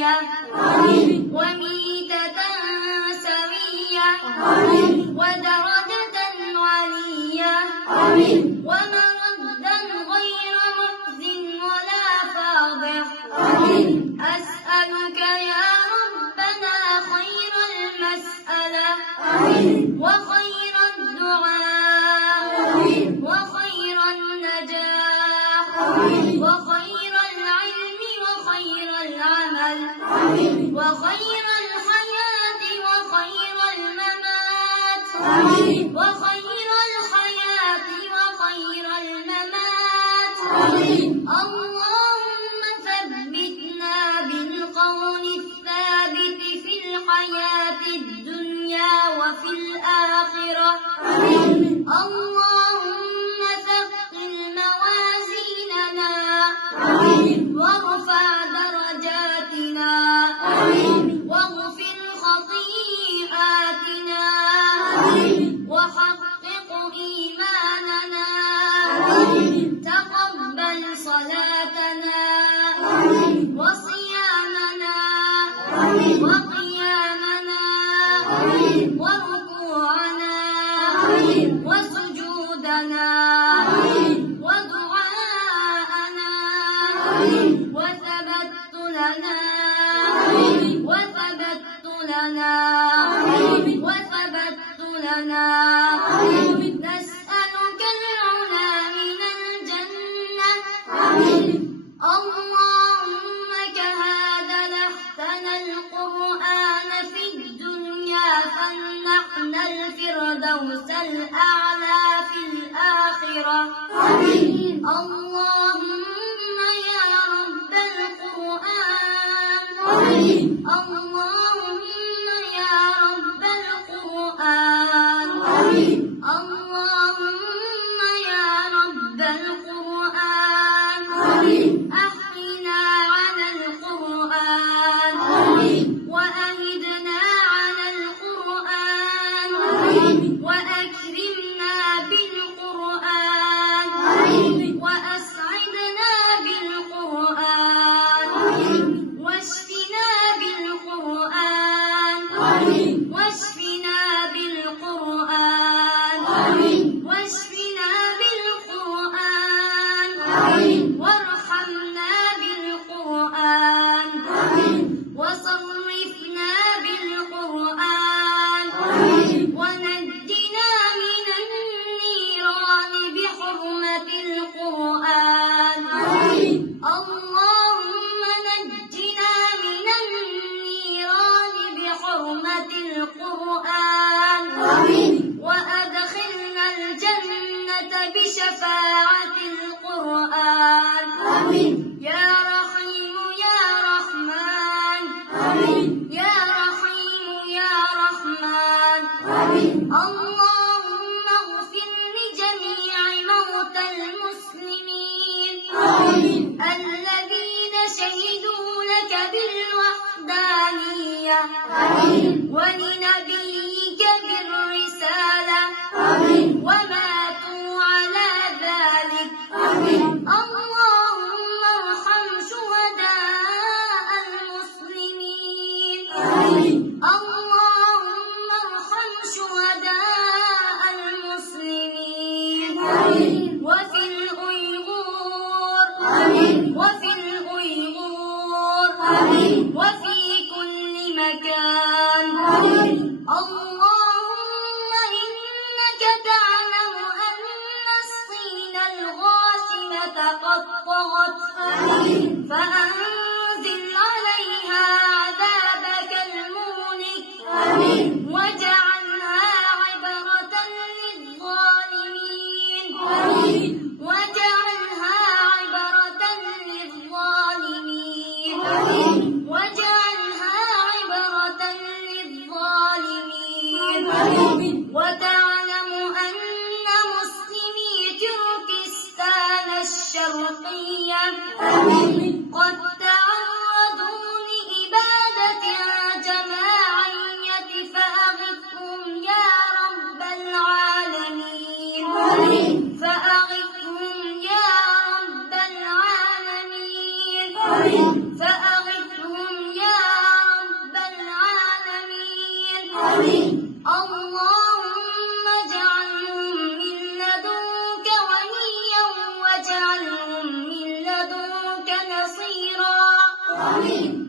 سوية وميتة سوية ودرجة علية ومردا غير مخز ولا فاضح. أسألك يا ربنا خير المسألة وخير الدعاء وخير النجاح وخير العلم وخير العمل وخير الحياة وخير الممات وخير الحياة وخير الممات. اللهم ثبتنا بالقول الثابت في الحياة الدنيا وفي الآخرة. اللهم ثقل موازيننا وارفع درجاتنا واغفر خطيئاتنا وحقق إيماننا. تقبل صلاتنا وصيامنا وقيامنا وركوعنا وسجودنا ودعاءنا وثبت لنا نسألك العلا من الجنة. اللهم كهذا لحتنا القرآن في الدنيا فامنحنا الفردوس الأعلى في الآخرة. اللهم يا رب القرآن اللهم يا رب القرآن اللهم يا رب القرآن أحينا على القرآن وأهدنا على القرآن وأكرمنا بالقرآن وأسعدنا بالقرآن واشفنا بالقرآن واشفنا بالقرآن واشفنا بالقرآن وارحمنا بالقرآن وصرفنا بالقرآن ونجنا من النيران بحرمة القرآن. اللهم نجنا من النيران بحرمة القرآن وأدخلنا الجنة بشفاعة القرآن. يا رحيم يا رحمن يا رحيم يا رحمن. اللهم اغفر لجميع موتى المسلمين الذين شهدوا لك بالوحدانية ولنبيك بالرسالة وماتوا على ذلك. اللهم ارحم شهداء المسلمين. اللهم ارحم شهداء المسلمين وفي الأيغور وفي كل مكان. اللهم إنك تعلم أن الصين الغاشمة قد طغت فأنزل عليها عذابك المهلك واجعلها عبرة للظالمين واجعلها عبرة للظالمين واجعلها عبرة للظالمين. وتعلم أن مسلمي تركستان الشرقية قد تعرضوا لإبادة جماعية فأغثهم يا رب العالمين فأغثهم يا رب العالمين فأغثهم يا آمين